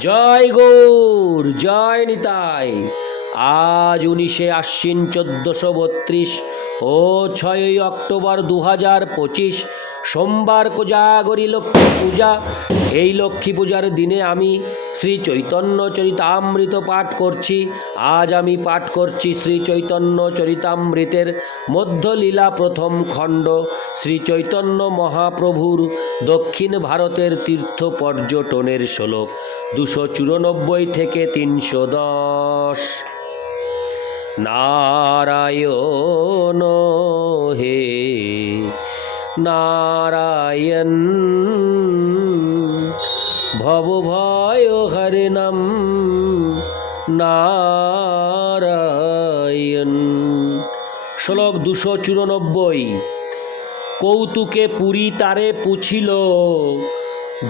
জয় গৌর, জয় নিতাই। আজ উনিশে আশ্বিন চোদ্দশো বত্রিশ ও ছয়ই অক্টোবর দু হাজার পঁচিশ সোমবার কোজাগরী লক্ষ্মী পূজা। এই লক্ষ্মী পূজার দিনে আমি শ্রী চৈতন্য চরিতামৃত পাঠ করছি। আজ আমি পাঠ করছি শ্রী চৈতন্য চরিতামৃতের মধ্যলীলা প্রথম খণ্ড। শ্রী চৈতন্য মহাপ্রভুর দক্ষিণ ভারতের তীর্থ পর্যটনের শ্লোক। দুশো চুরানব্বই থেকে তিনশো দশ। নারায়ণ হে নারায়ণ। ভব ভয় হরে নাম নারায়ণ। শ্লোক দুশো চুরানব্বই। কৌতুকে পুরী তারে পুছিল।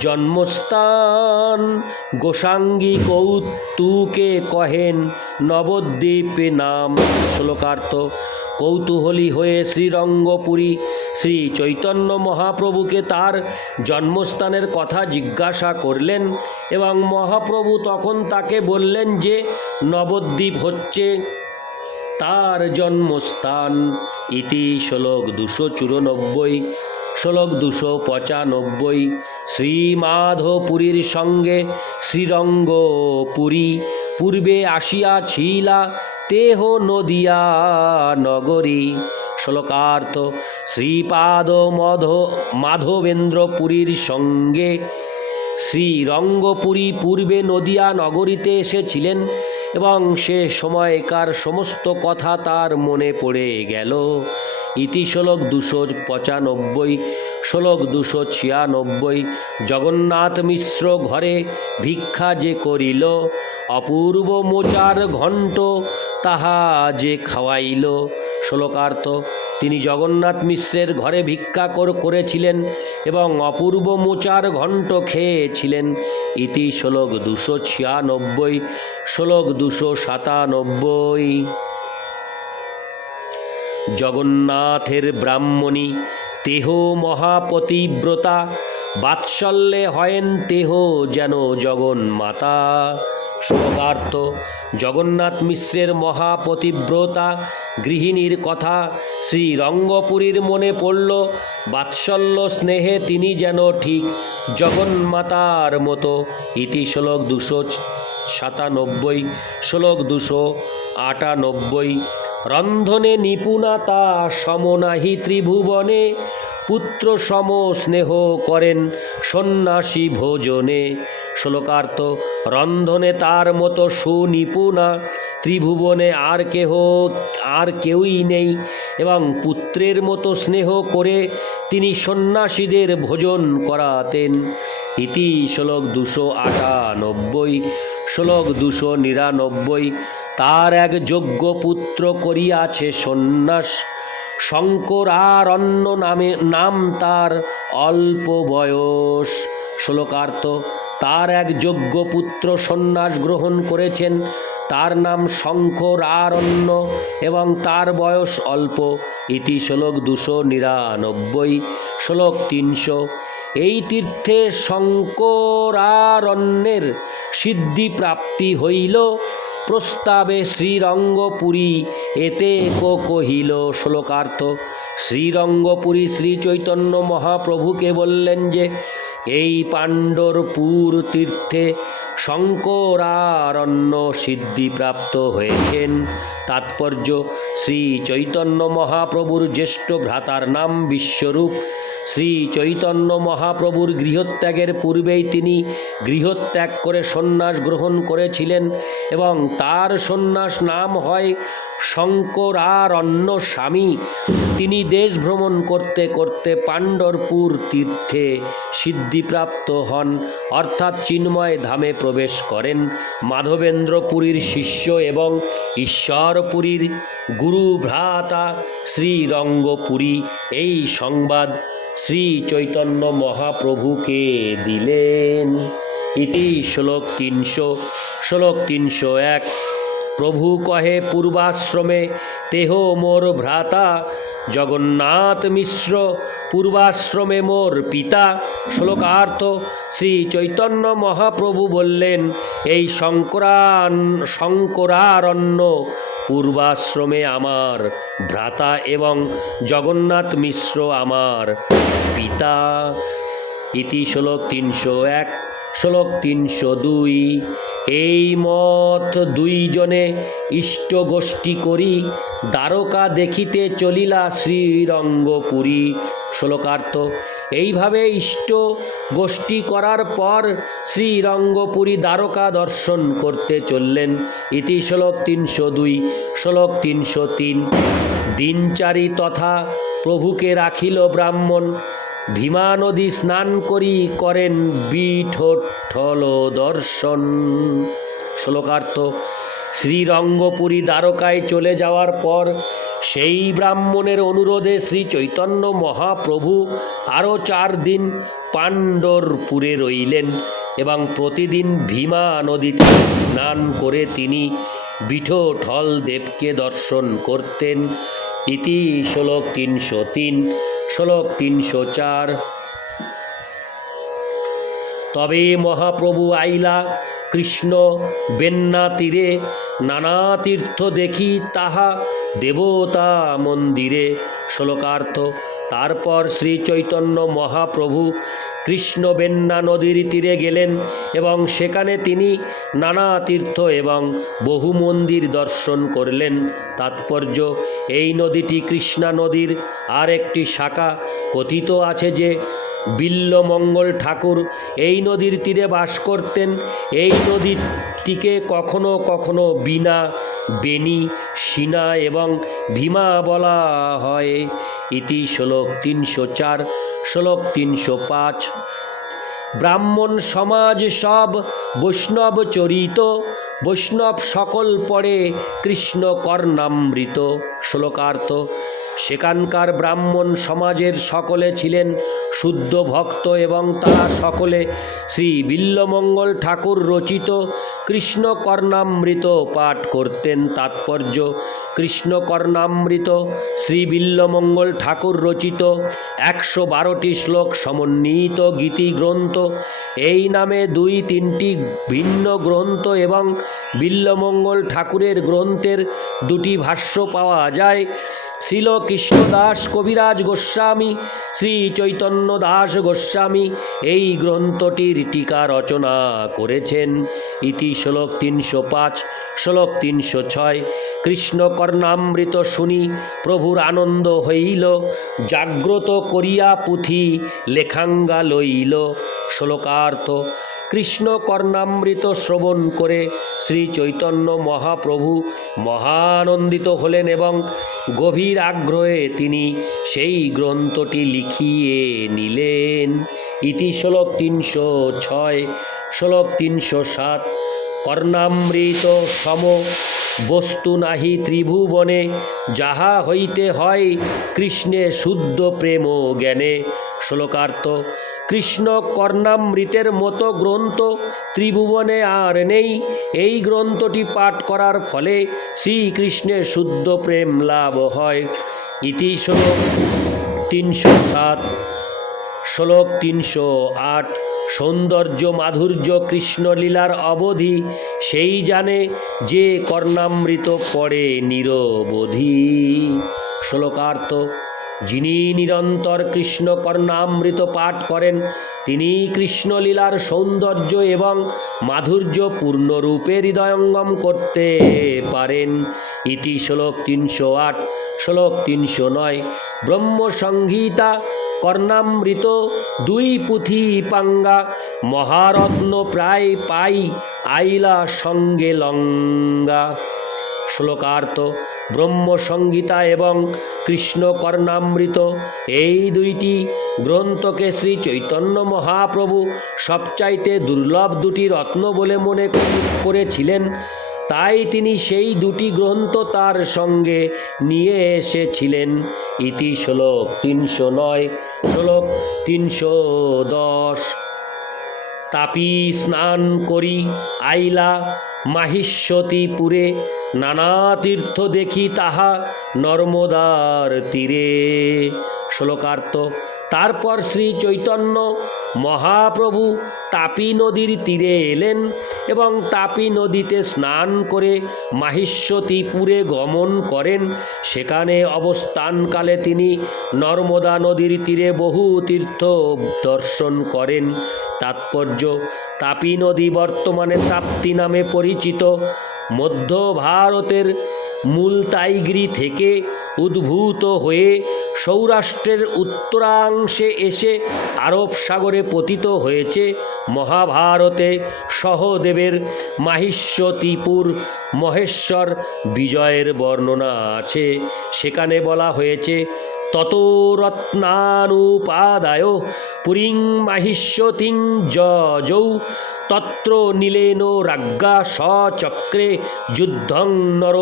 জন্মস্থান। গোসাঙ্গী কৌতুকে কহেন, নবদ্বীপ নাম শ্লোকার্থ। কৌতূহলী হয়ে শ্রীরঙ্গপুরী শ্রী চৈতন্য মহাপ্রভুকে তার জন্মস্থানের কথা জিজ্ঞাসা করলেন এবং মহাপ্রভু তখন তাকে বললেন যে, নবদ্বীপ হচ্ছে তার জন্মস্থান। ইতি শ্লোক দুশো চুরানব্বই। শ্লোক দুশো পঁচানব্বই শ্রীমাধপুরীর সঙ্গে শ্রীরঙ্গপুরী। পূর্বে আসিয়া ছিলা তেহ নদিয়া নগরী। শ্লোকার্থ শ্রীপাদ মধ মাধবেন্দ্রপুরীর সঙ্গে শ্রীরঙ্গপুরী পূর্বে নদিয়া নগরীতে এসেছিলেন এবং সে সময়কার সমস্ত কথা তার মনে পড়ে গেল। ইতি শ্লোক দুশো পঁচানব্বই, শ্লোক দুশো ছিয়ানব্বই, জগন্নাথ মিশ্র ঘরে ভিক্ষা যে করিল, অপূর্ব মোচার ঘণ্ট তাহা যে খাওয়াইল। শ্লোকার্থ, তিনি জগন্নাথ মিশ্রের ঘরে ভিক্ষা কর, করেছিলেন এবং অপূর্ব মোচার ঘণ্ট খেয়েছিলেন। ইতি শ্লোক দুশো ছিয়ানব্বই, শ্লোক দুশো সাতানব্বই। জগন্নাথের ব্রাহ্মণী, তেহ মহাপতিব্রতা, বাৎসল্যে হয়েন তেহ যেন জগন্মাতা। শ্লোকার্থ জগন্নাথ মিশ্রের মহাপতিব্রতা, গৃহিণীর কথা শ্রী রঙ্গপুরীর মনে পড়ল, বাৎসল্য স্নেহে তিনি যেন ঠিক জগন্মাতার মতো। ইতি শ্লোক দুশো সাতানব্বই, শ্লোক দুশো আটানব্বই। রন্ধনে নিপুণতা সমনাহি ত্রিভুবনে, পুত্র সম স্নেহ করেন সন্ন্যাসী ভোজনে। শ্লোকার্থ, রন্ধনে তার মতো সুনিপুণা, ত্রিভুবনে আর কেহ, আর কেউই নেই এবং পুত্রের মতো স্নেহ করে তিনি সন্ন্যাসীদের ভোজন করাতেন। ইতি শ্লোক দুশো আটানব্বই। শ্লোক দুশো নিরানব্বই। তার এক যোগ্য পুত্র করিয়াছে সন্ন্যাস। শঙ্কর আর অন্য নামে নাম তার অল্প বয়স। শ্লোকার্থ, তার এক যোগ্য পুত্র সন্ন্যাস গ্রহণ করেছেন। তার নাম শঙ্কর আর অন্য এবং তার বয়স অল্প। ইতি শ্লোক দুশো নিরানব্বই, শ্লোক তিনশো। এই তীর্থে শঙ্করারণ্যের সিদ্ধি প্রাপ্তি হইল। প্রস্তাবে শ্রীরঙ্গপুরী এতে কো কহিল শ্লোকার্থ, শ্রীরঙ্গপুরী শ্রী চৈতন্য মহাপ্রভুকে বললেন যে এই পাণ্ডরপুর তীর্থে শঙ্করারণ্য সিদ্ধিপ্রাপ্ত হয়েছেন। তাৎপর্য, শ্রী চৈতন্য মহাপ্রভুর জ্যেষ্ঠ ভ্রাতার নাম বিশ্বরূপ। শ্রী চৈতন্য মহাপ্রভুর গৃহত্যাগের পূর্বেই তিনি গৃহত্যাগ করে সন্ন্যাস গ্রহণ করেছিলেন এবং তার সন্ন্যাস নাম হয় শঙ্করারণ্য স্বামী। তিনি দেশ ভ্রমণ করতে করতে পাণ্ডরপুর তীর্থে সিদ্ধিপ্রাপ্ত হন। অর্থাৎ চিন্ময় ধামে প্রবেশ করেন। মাধবেন্দ্রপুরীর শিষ্য এবং ঈশ্বরপুরীর গুরু ভ্রাতা শ্রীরঙ্গপুরী। এই সংবাদ শ্রী চৈতন্য মহাপ্রভুকে দিলেন। ইতি শ্লোক তিনশো শ্লোক তিনশো এক। প্রভু কহে পূর্বাশ্রমে তেহ মোর ভ্রাতা, জগন্নাথ মিশ্র, পূর্বাশ্রমে মোর পিতা। শ্লোকার্থ শ্রী চৈতন্য মহাপ্রভু বললেন, এই শঙ্করান, শঙ্করারণ্য পূর্বাশ্রমে আমার ভ্রাতা এবং জগন্নাথ মিশ্র আমার পিতা। ইতি শ্লোক তিনশো এক, শ্লোক তিনশো দুই। এই মত দুইজনে ইষ্ট গোষ্ঠী করি, দ্বারকা দেখিতে চলিলা শ্রীরঙ্গপুরী। শ্লোকার্থ, এইভাবে ইষ্ট গোষ্ঠী করার পর শ্রীরঙ্গপুরী দ্বারকা দর্শন করতে চললেন। ইতি শ্লোক তিনশো দুই, শ্লোক তিনশো তিন। দিনচারি তথা প্রভুকে রাখিল ব্রাহ্মণ ভীমা নদী স্নান করি করেন বিঠোঠল দর্শন। শ্লোকার্থ, শ্রীরঙ্গপুরী দ্বারকায় চলে যাওয়ার পর সেই ব্রাহ্মণের অনুরোধে শ্রী চৈতন্য মহাপ্রভু আরও চার দিন পাণ্ডরপুরে রইলেন এবং প্রতিদিন ভীমা নদীতে স্নান করে তিনি বিঠোঠল দেবকে দর্শন করতেন। ইতি শ্লোক তিনশো তিন। শ্লোক তিনশো চার। তবে মহাপ্রভু আইলা, কৃষ্ণ বেন্না তীরে নানা তীর্থ দেখি তাহা দেবতা মন্দিরে। শ্লোকার্থ তারপর শ্রী চৈতন্য মহাপ্রভু কৃষ্ণ বেন্না নদীর তীরে গেলেন এবং সেখানে তিনি নানা তীর্থ এবং বহু মন্দির দর্শন করলেন। তাৎপর্য, এই নদীটি কৃষ্ণা নদীর আর একটি শাখা। কথিত আছে যে, বিল্লমঙ্গল ঠাকুর এই নদীর তীরে বাস করতেন। এই নদীটিকে কখনো কখনো বিনা বেনি সিনা এবং ভীমা বলা হয়। ইতি শ্লোক তিনশো চার, শ্লোক তিনশো পাঁচ। ব্রাহ্মণ সমাজ সব বৈষ্ণব চরিত, বৈষ্ণব সকল পড়ে কৃষ্ণ কর্ণামৃত। শ্লোকার্থ সেখানকার ব্রাহ্মণ সমাজের সকলে ছিলেন শুদ্ধ ভক্ত এবং তারা সকলে শ্রী বিল্লমঙ্গল ঠাকুর রচিত কৃষ্ণকর্ণামৃত পাঠ করতেন। তাৎপর্য, কৃষ্ণকর্ণামৃত শ্রী বিল্লমঙ্গল ঠাকুর রচিত একশো বারোটি শ্লোক সমন্বিত গীতি গ্রন্থ। এই নামে দুই তিনটি ভিন্ন গ্রন্থ এবং বিল্লমঙ্গল ঠাকুরের গ্রন্থের দুটি ভাষ্য পাওয়া যায়। শ্রীল কৃষ্ণদাস কবিরাজ গোস্বামী, শ্রী চৈতন্য দাস গোস্বামী এই গ্রন্থটির টিকা রচনা করেছেন। ইতি শ্লোক তিনশো পাঁচ, শ্লোক তিনশো ছয় কৃষ্ণকর্ণামৃত শুনি, প্রভুর আনন্দ হইল, জাগ্রত করিয়া পুঁথি লেখাঙ্গা লইল। শ্লোকার্থ কৃষ্ণ কর্ণামৃত শ্রবণ করে শ্রী চৈতন্য মহাপ্রভু মহানন্দিত হলেন এবং গভীর আগ্রহে তিনি সেই গ্রন্থটি লিখিয়ে নিলেন। ইতি শ্লোক তিনশো ছয়, শ্লোক তিনশো সাত কর্ণামৃত সম বস্তু নাহি ত্রিভুবনে, যাহা হইতে হয় কৃষ্ণে শুদ্ধ প্রেম জ্ঞানে। শ্লোকার্থ, কৃষ্ণ কর্ণামৃতের মতো গ্রন্থ ত্রিভুবনে আর নেই। এই গ্রন্থটি পাঠ করার ফলে শ্রীকৃষ্ণের শুদ্ধ প্রেম লাভ হয়। ইতি শ্লোক তিনশো সাত, শ্লোক তিনশো আট। সৌন্দর্য মাধুর্য কৃষ্ণলীলার অবধি সেই জানে যে কর্ণামৃত পড়ে নিরবধি। শ্লোকার্থ, যিনি নিরন্তর কৃষ্ণ কর্ণামৃত পাঠ করেন, তিনি কৃষ্ণলীলার সৌন্দর্য এবং মাধুর্য পূর্ণরূপে হৃদয়ঙ্গম করতে পারেন। ইতি শ্লোক তিনশো আট শ্লোক তিনশো নয়। ব্রহ্মসংহিতা, কর্ণামৃত, দুই পুঁথি পাঙ্গা, মহারত্ন প্রায় পাই, আইলা সঙ্গে লঙ্গা। শ্লোকার্থ, ব্রহ্মসংহিতা এবং কৃষ্ণ কর্ণামৃত, এই দুইটি গ্রন্থকে শ্রী চৈতন্য মহাপ্রভু সবচাইতে দুর্লভ দুটি রত্ন বলে মনে করেছিলেন। তাই তিনি সেই দুটি গ্রন্থ তার সঙ্গে নিয়ে এসেছিলেন। ইতি শ্লোক তিনশো নয়, শ্লোক তিনশো দশ। তাপি স্নান করি, আইলা মাহিষ্যতিপুরে নানা তীর্থ দেখি তাহা নর্মদার তীরে। শ্লোকার্থ। তারপর শ্রী চৈতন্য মহাপ্রভু তাপী নদীর তীরে এলেন এবং তাপী নদীতে স্নান করে মাহিষ্যতীপুরে গমন করেন। সেখানে অবস্থানকালে তিনি নর্মদা নদীর তীরে বহু তীর্থ দর্শন করেন। তাৎপর্য, তাপী নদী বর্তমানে তাপ্তি নামে পরিচিত। মধ্য ভারতের মুলতাইগিরি থেকে উদ্ভূত হয়ে সৌরাষ্ট্রের উত্তরাংশে এসে আরব সাগরে পতিত হয়েছে মহাভারতে সহদেবের মাহিষ্যতীপুর মহেশ্বর বিজয়ের বর্ণনা আছে। সেখানে বলা হয়েছে, তত রত্নানুপাদায় পুরিং মাহিষ্যতিং যৌ তত্র নীলেন রাজ্ঞা সচক্রে যুদ্ধং নর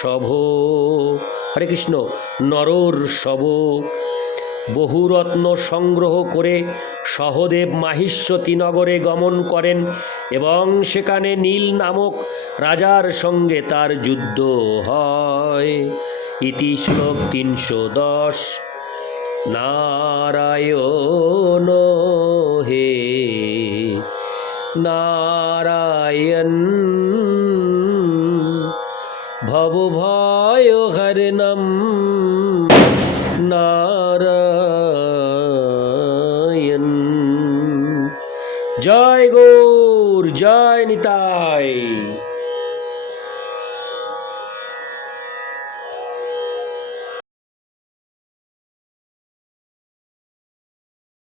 সভ হরে কৃষ্ণ, নরর সভ বহু রত্ন সংগ্রহ করে সহদেব মাহিষ্যতী নগরে গমন করেন এবং সেখানে নীল নামক রাজার সঙ্গে তার যুদ্ধ হয়। ইতি শ্লোক তিনশো দশ। নারায়ণ হে, নারায়ণ, ভব ভয় হরণম নারায়ণ